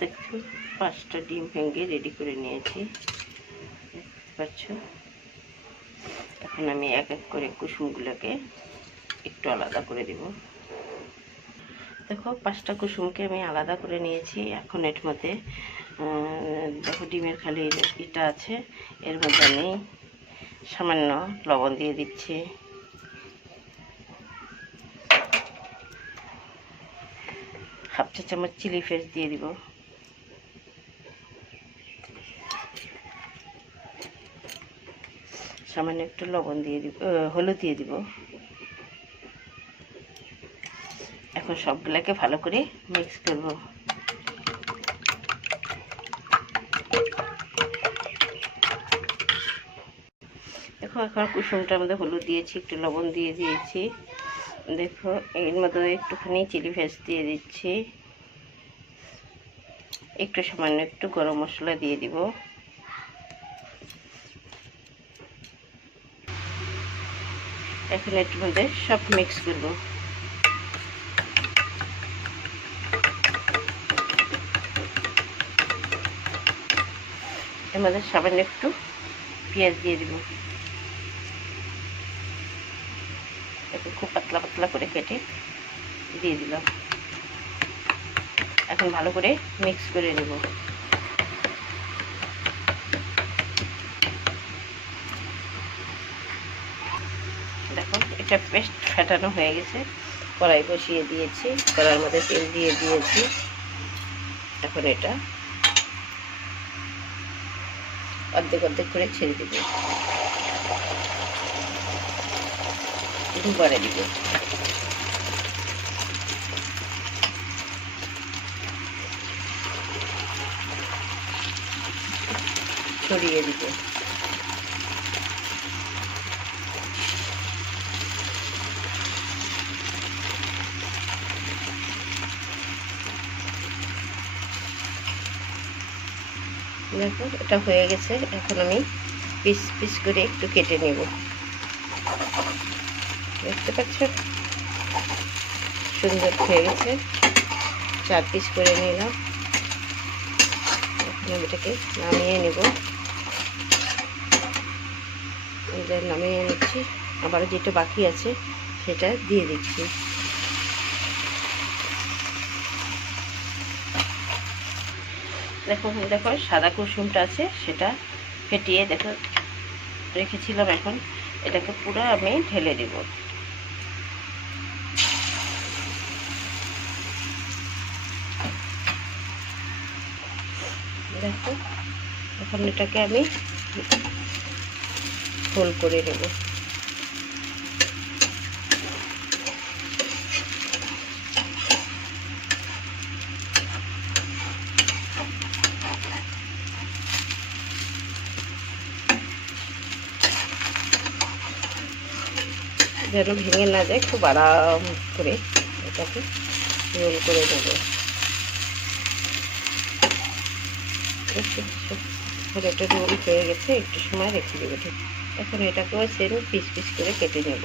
দেখুন 5টা ডিম ভেঙে রেডি করে নিয়েছি, দেখতে পাচ্ছ। এখন আমি এক এক করে কুসুমগুলোকে একটু আলাদা করে দেব। দেখো 5টা কুসুমকে আমি আলাদা করে নিয়েছি। এখন এর মধ্যে দেখো ডিমের খালি এটা আছে, এর মধ্যে আমি সামান্য লবণ দিয়ে দিচ্ছি, হাফ চা চামচ চিলি ফ্লেক্স দিয়ে দিব, সামান্য একটু লবণ দিয়ে দিব, হলুদ দিয়ে দিব। এখন সবগুলোকে ভালো করে মিক্স করব। দেখো এখন কুসুমটার মধ্যে হলুদ দিয়েছি, একটু লবণ দিয়ে দিয়েছি। দেখো এর মধ্যে একটুখানি চিলি ফ্লেক্স দিয়ে দিচ্ছি, একটু সামান্য একটু গরম মশলা দিয়ে দিব। এখন এর মধ্যে সব মিক্স করব। এর মধ্যে সামান্য একটু পেঁয়াজ দিয়ে দিব, একটু খুব পাতলা পাতলা করে কেটে দিয়ে দিলাম। এখন ভালো করে মিক্স করে নেব। দেখো এটা পেস্ট ফেটানো হয়ে গেছে। কড়াই বসিয়ে দিয়েছি, কড়াইয়ের মধ্যে তেল দিয়ে দিয়েছি। এখন এটা অর্ধেক অর্ধেক করে ছেড়ে দিব, দুবারে দিব। ছড়িয়ে দিব। দেখো এটা হয়ে গেছে। এখন আমি পিস পিস করে একটু কেটে নেব। দেখতে পাচ্ছ সুন্দর হয়ে গেছে। 4 পিস করে নিলাম। এখন আমি এটাকে নামিয়ে নেব। নামিয়ে নিচ্ছি। আবার যেটা বাকি আছে সেটা দিয়ে দিচ্ছি। দেখো দেখো সাদা কুসুমটা আছে সেটা ফেটিয়ে দেখো রেখেছিলাম। এখন এটাকে পুরো আমি ঢেলে দেব। দেখো এখন এটাকে আমি গোল করে নেব। যেন ভেঙে না যায়, খুব আরাম করে এটাকে রোল করে নেব। এটা রোল হয়ে গেছে, একটু সময় রেখে দেবো। এখন এটাকেও সেম পিস পিস করে কেটে নেব।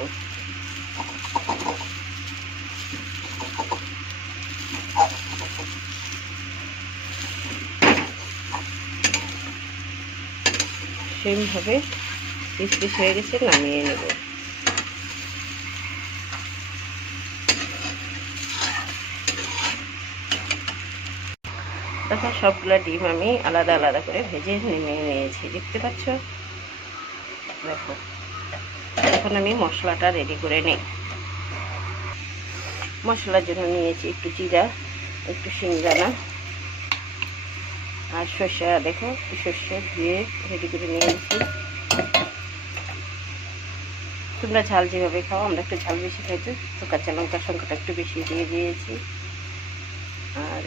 সেমভাবে পিস পিস হয়ে গেছে, নামিয়ে নেব। দেখো সবগুলো ডিম আমি আলাদা আলাদা করে ভেজে নিয়ে নিয়েছি, দেখতে পাচ্ছ। দেখো এখন আমি মশলাটা রেডি করে নিই। মশলার জন্য নিয়েছি একটু জিরা, একটু শিংদানা আর সর্ষে। দেখো সর্ষে ধুয়ে রেডি করে নিয়েছি। তোমরা ঝাল যেভাবে খাও, আমরা একটু ঝাল বেশি খাইতে তো কাঁচা লঙ্কার সংখ্যাটা একটু বেশি দিয়ে দিয়েছি। আর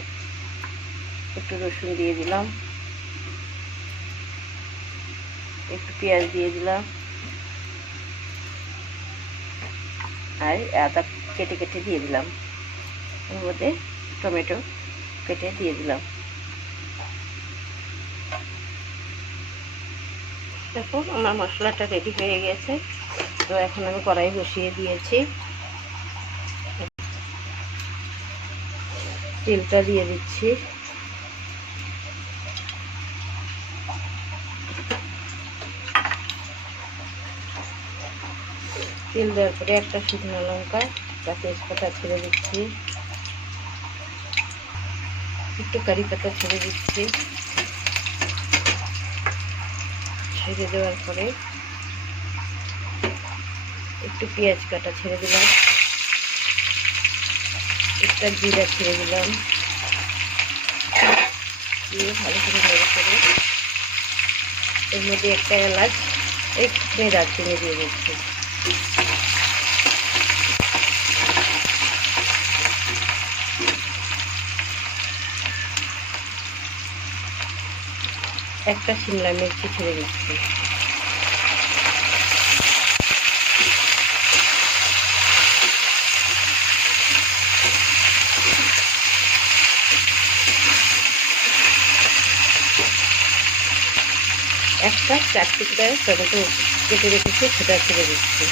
একটু রসুন দিয়ে দিলাম, একটু পেঁয়াজ দিয়ে দিলাম, আর আদা কেটে কেটে দিয়ে দিলাম। এর মধ্যে টমেটো কেটে দিয়ে দিলাম। দেখো আমার মশলাটা রেডি হয়ে গেছে। তো এখন আমি কড়াই বসিয়ে দিয়েছি, তেলটা দিয়ে দিচ্ছি। তেল দেওয়ার পরে একটা শুকনো লঙ্কা, একটা তেজপাতা ছেড়ে দিচ্ছি, একটু কারি পাতা ছেড়ে দিচ্ছি। ছেড়ে দেওয়ার পরে একটু পেঁয়াজ কাটা ছেড়ে দিলাম, একটা জিরা ছেড়ে দিলাম, দিয়ে ভালো করে নেড়ে করে এর মধ্যে একটা এলাচ, একটু দারচিনি দিয়ে দিচ্ছি। একটা শিমলা মির্চি ছেড়ে দিচ্ছি। একটা 4 টুকরা টমেটো কেটে রেখেছি, সেটা ছেড়ে দিচ্ছি।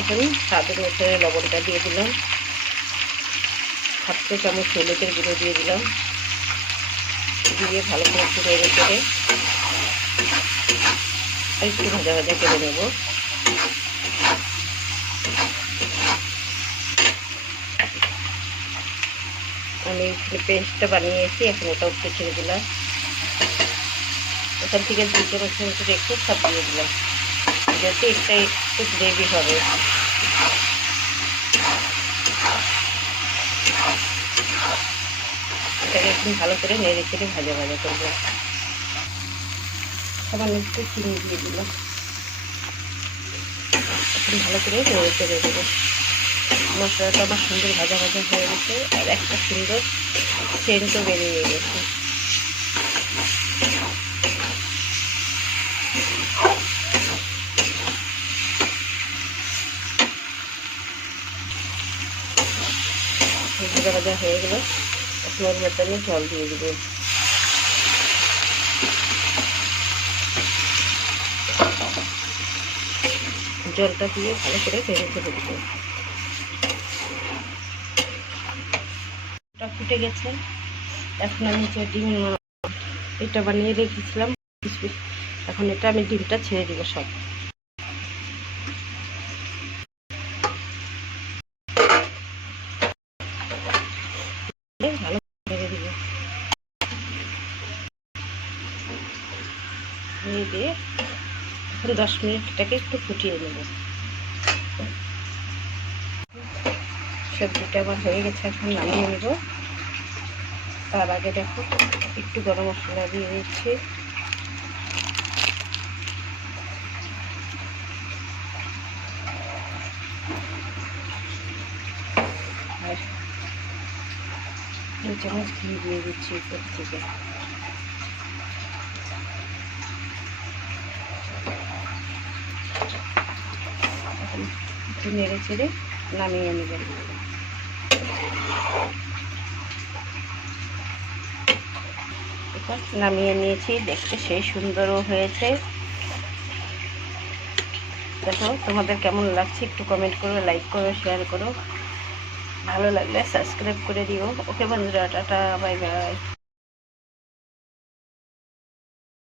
এখন স্বাদ অনুসারে লবণটা দিয়ে দিলাম, 7 চামচ হলুদের গুঁড়ো দিয়ে দিলাম, দিয়ে ভালো করে একটু নেড়ে করে আর একটু ভাজা ভাজা করে নেব। আমি পেস্টটা বানিয়েছি, এখন ওটা একটু ছেড়ে দিলাম। ওখান থেকে 2 চামচ মতো একটু সব দিয়ে দিলাম, যাতে এটা একটু গ্রেভি হবে। এটাকে একটু ভালো করে নেড়ে চেড়ে ভাজা ভাজা করবো। সামান্য একটু চিনি দিয়ে দিলাম, এখন ভালো করে নেড়ে চেড়ে দেবো। মশলাটা আমার সুন্দর ভাজা ভাজা হয়ে গেছে, আর একটা সুন্দর সেন্টও বেরিয়ে গেছে। ভাজা ভাজা হয়ে গেল, এখন ওর মধ্যে আমি জল দিয়ে দেবো। জলটা দিয়ে ভালো করে ভেজে ফেলে দেবো। ফুটে গেছে, এখন আমি যে ডিম এটা বানিয়ে রেখেছিলাম, এখন এটা আমি ডিমটা ছেড়ে দিব সব। ভালো ছেড়ে দিব, দিয়ে এখন 10 মিনিট এটাকে একটু ফুটিয়ে নেব। সবজিটা আমার হয়ে গেছে, এখন নামিয়ে নেব। তার আগে দেখো একটু গরম মশলা দিয়ে দিচ্ছি, আর 2 চামচ ঘি দিয়ে দিচ্ছি উপর থেকে। একটু নেড়ে চেড়ে নামিয়ে নেবেন। এটা নামিয়ে নিয়েছি, দেখতে সেই সুন্দরও হয়েছে। দেখো তোমাদের কেমন লাগছে একটু কমেন্ট করো, লাইক করো, শেয়ার করো, ভালো লাগলে সাবস্ক্রাইব করে দিও। ওকে বন্ধুরা, টাটা, বাই বাই।